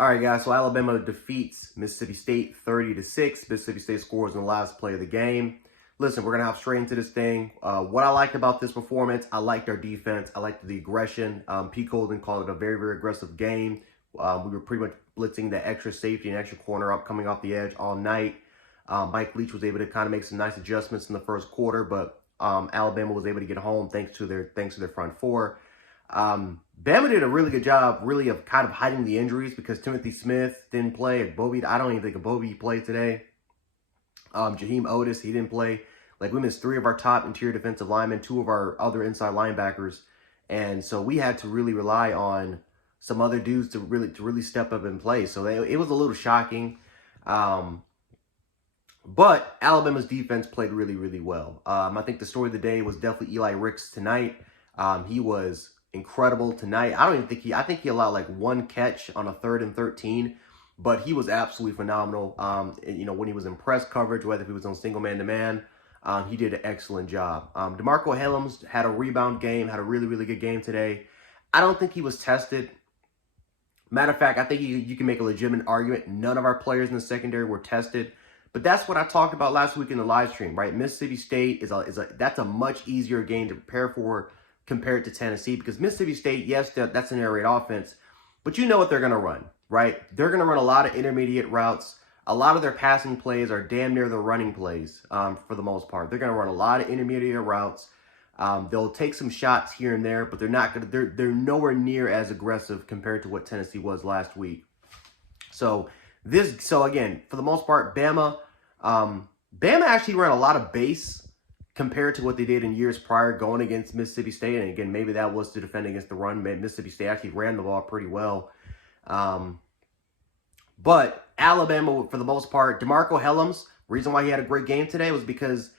All right, guys. So Alabama defeats Mississippi State 30-6. Mississippi State scores in the last play of the game. Listen, we're gonna hop straight into this thing. What I liked about this performance, I liked our defense. I liked the aggression. Pete Golden called it a very, very aggressive game. We were pretty much blitzing the extra safety and extra corner up coming off the edge all night. Mike Leach was able to kind of make some nice adjustments in the first quarter, but Alabama was able to get home thanks to their front four. Bama did a really good job, really, of kind of hiding the injuries because Timothy Smith didn't play. I don't even think Bobby played today. Jaheim Otis, he didn't play. Like, we missed 3 of our top interior defensive linemen, 2 of our other inside linebackers, and so we had to really rely on some other dudes to really step up and play. So it was a little shocking. But Alabama's defense played really, really well. I think the story of the day was definitely Eli Ricks tonight. He was incredible tonight. I think he allowed like 1 catch on a 3rd and 13, but he was absolutely phenomenal. When he was in press coverage, whether he was on single man-to-man, he did an excellent job. DeMarco Hellams had a rebound game, had a really, really good game today. I don't think he was tested. Matter of fact, I think you can make a legitimate argument. None of our players in the secondary were tested. But that's what I talked about last week in the live stream, right? Mississippi State that's a much easier game to prepare for compared to Tennessee, because Mississippi State, yes, that's an air raid offense, but you know what they're going to run, right? They're going to run a lot of intermediate routes. A lot of their passing plays are damn near the running plays for the most part. They're going to run a lot of intermediate routes. They'll take some shots here and there, but they're nowhere near as aggressive compared to what Tennessee was last week. So again, for the most part, Bama actually ran a lot of base compared to what they did in years prior going against Mississippi State. And again, maybe that was to defend against the run. Mississippi State actually ran the ball pretty well. But Alabama, for the most part, DeMarco Hellams, reason why he had a great game today was because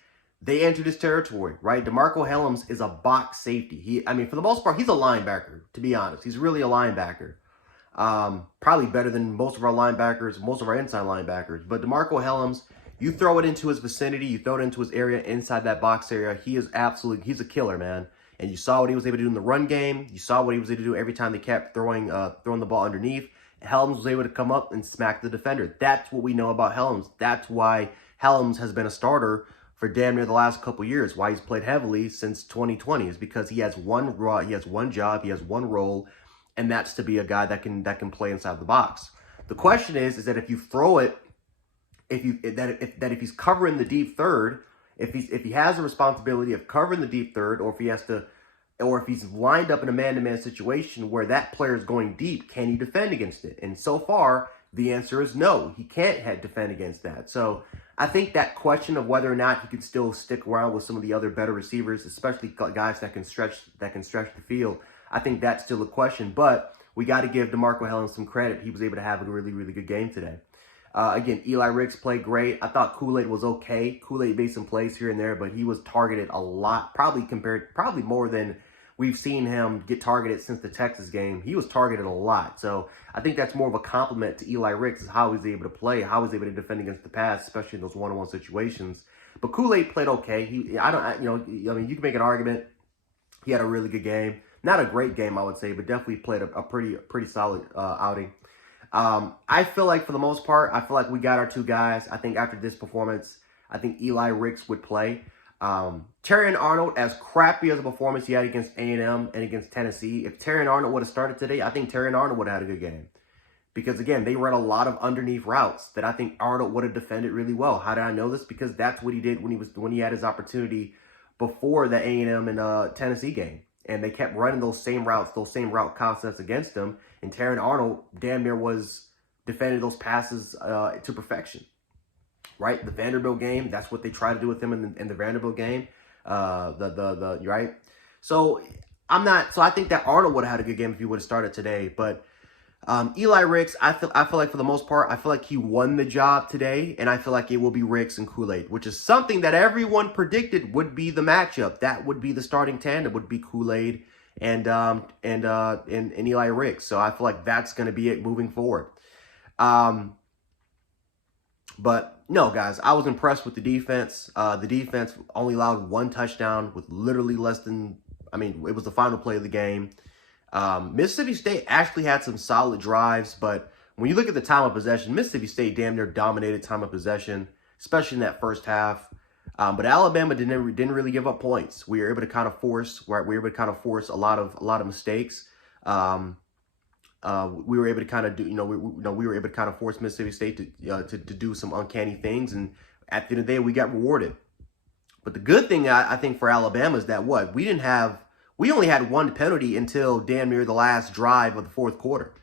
they entered his territory, right? DeMarco Hellams is a box safety. For the most part, he's a linebacker, to be honest. He's really a linebacker. Probably better than most of our linebackers, most of our inside linebackers. But DeMarco Hellams, you throw it into his vicinity, you throw it into his area, inside that box area, he's a killer, man. And you saw what he was able to do in the run game. You saw what he was able to do every time they kept throwing the ball underneath. Hellams was able to come up and smack the defender. That's what we know about Hellams. That's why Hellams has been a starter for damn near the last couple years. Why he's played heavily since 2020 is because he has one job, he has one role, and that's to be a guy that can play inside the box. The question is that if you throw it, if he's covering the deep third, if he has the responsibility of covering the deep third, or if he's lined up in a man-to-man situation where that player is going deep, can he defend against it? And so far, the answer is no. He can't defend against that. So I think that question of whether or not he can still stick around with some of the other better receivers, especially guys that can stretch the field, I think that's still a question. But we got to give DeMarco Hellams some credit. He was able to have a really, really good game today. Again, Eli Ricks played great. I thought Kool-Aid was okay. Kool-Aid made some plays here and there, but he was targeted a lot, probably more than we've seen him get targeted since the Texas game. He was targeted a lot. So I think that's more of a compliment to Eli Ricks, is how he's able to play, how he's able to defend against the pass, especially in those one-on-one situations. But Kool-Aid played okay. You can make an argument. He had a really good game. Not a great game, I would say, but definitely played a pretty solid outing. I feel like, for the most part, we got our 2 guys. I think after this performance, I think Eli Ricks would play. Terrion Arnold, as crappy as a performance he had against A&M and against Tennessee, if Terrion Arnold would have started today, I think Terrion Arnold would have had a good game. Because, again, they ran a lot of underneath routes that I think Arnold would have defended really well. How did I know this? Because that's what he did when he had his opportunity before the A&M and Tennessee game. And they kept running those same routes, those same route concepts against him. And Terrion Arnold damn near was defending those passes to perfection. Right? The Vanderbilt game, that's what they tried to do with him in the Vanderbilt game. Right? So I think that Arnold would have had a good game if he would have started today. But Eli Ricks, I feel like, for the most part, I feel like he won the job today, and I feel like it will be Ricks and Kool-Aid, which is something that everyone predicted would be the matchup. That would be the starting tandem, would be Kool-Aid and Eli Ricks. So I feel like that's going to be it moving forward. But no, guys, I was impressed with the defense. The defense only allowed 1 touchdown with literally it was the final play of the game. Mississippi State actually had some solid drives, but when you look at the time of possession, Mississippi State damn near dominated time of possession, especially in that first half. But Alabama didn't really give up points. We were able to kind of force a lot of mistakes. We were able to kind of do, we were able to kind of force Mississippi State to do some uncanny things, and at the end of the day, we got rewarded. But the good thing I think for Alabama is that we only had one penalty until damn near the last drive of the fourth quarter.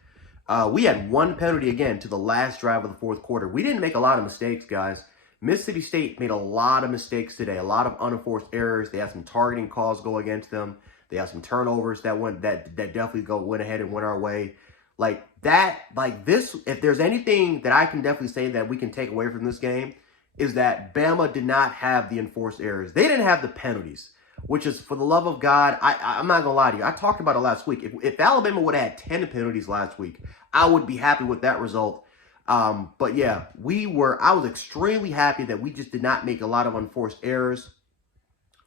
We had one penalty again to the last drive of the fourth quarter. We didn't make a lot of mistakes, guys. Mississippi State made a lot of mistakes today, a lot of unenforced errors. They had some targeting calls go against them. They had some turnovers that definitely went ahead and went our way. If there's anything that I can definitely say that we can take away from this game, is that Bama did not have the enforced errors. They didn't have the penalties, which is, for the love of God, I'm not going to lie to you. I talked about it last week. If Alabama would have had 10 penalties last week, I would be happy with that result. But yeah, I was extremely happy that we just did not make a lot of unforced errors.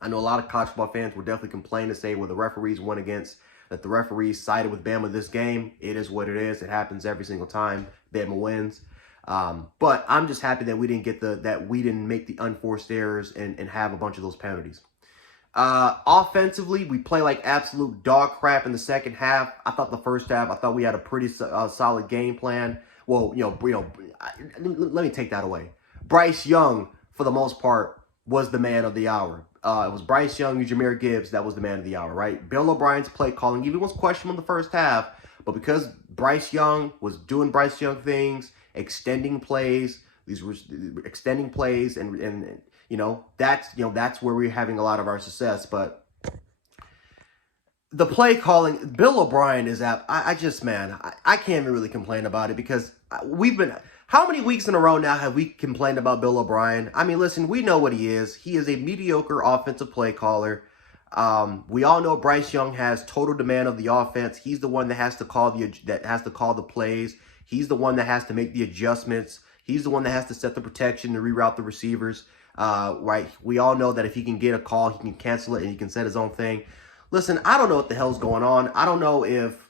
I know a lot of college football fans will definitely complain to say, well, the referees went against, that the referees sided with Bama this game. It is what it is. It happens every single time Bama wins. But I'm just happy that we didn't make the unforced errors and have a bunch of those penalties. Offensively, we play like absolute dog crap in the second half. I thought the first half, we had a pretty solid game plan. Well, let me take that away. Bryce Young, for the most part, was the man of the hour. It was Bryce Young and Jahmyr Gibbs that was the man of the hour, right? Bill O'Brien's play calling even was questionable in the first half, but because Bryce Young was doing Bryce Young things, extending plays, and that's where we're having a lot of our success. But the play calling, Bill O'Brien is at, I can't even really complain about it, because how many weeks in a row now have we complained about Bill O'Brien? I mean, listen, we know what he is. He is a mediocre offensive play caller. We all know Bryce Young has total demand of the offense. He's the one that has to call the plays. He's the one that has to make the adjustments. He's the one that has to set the protection and reroute the receivers. Right? We all know that if he can get a call, he can cancel it and he can set his own thing. Listen, I don't know what the hell's going on. I don't know if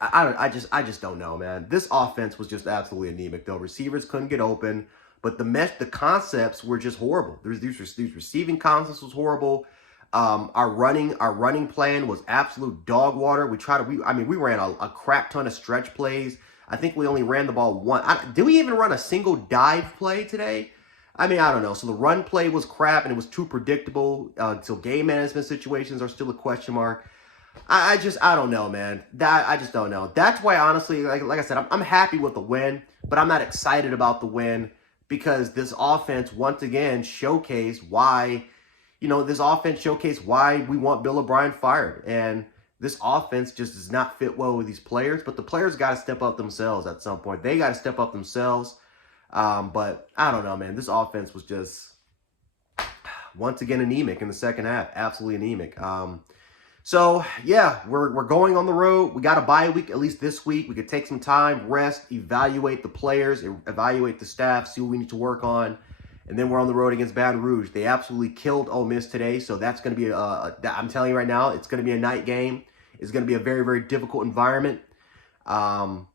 I just don't know, man. This offense was just absolutely anemic, though. Receivers couldn't get open, but the concepts were just horrible. These receiving concepts was horrible. Our running plan was absolute dog water. We ran a crap ton of stretch plays. I think we only ran the ball one. Did we even run a single dive play today? I mean, I don't know. So the run play was crap, and it was too predictable. So game management situations are still a question mark. I don't know, man. I just don't know. That's why, honestly, like I said, I'm happy with the win, but I'm not excited about the win, because this offense once again showcased why we want Bill O'Brien fired. And this offense just does not fit well with these players, but the players got to step up themselves at some point. They got to step up themselves. But I don't know, man. This offense was just, once again, anemic in the second half. Absolutely anemic. So, yeah, we're going on the road. We got a bye week, at least this week. We could take some time, rest, evaluate the players, evaluate the staff, see what we need to work on. And then we're on the road against Baton Rouge. They absolutely killed Ole Miss today. So that's going to be, I'm telling you right now, it's going to be a night game. It's going to be a very, very difficult environment. I'm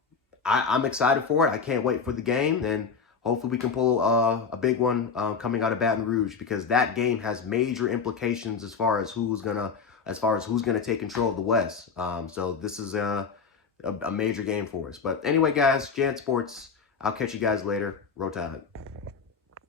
excited for it. I can't wait for the game. And hopefully we can pull a big one coming out of Baton Rouge, because that game has major implications as far as who's gonna take control of the West. So this is a major game for us. But anyway, guys, Jan Sports. I'll catch you guys later. Roll Tide.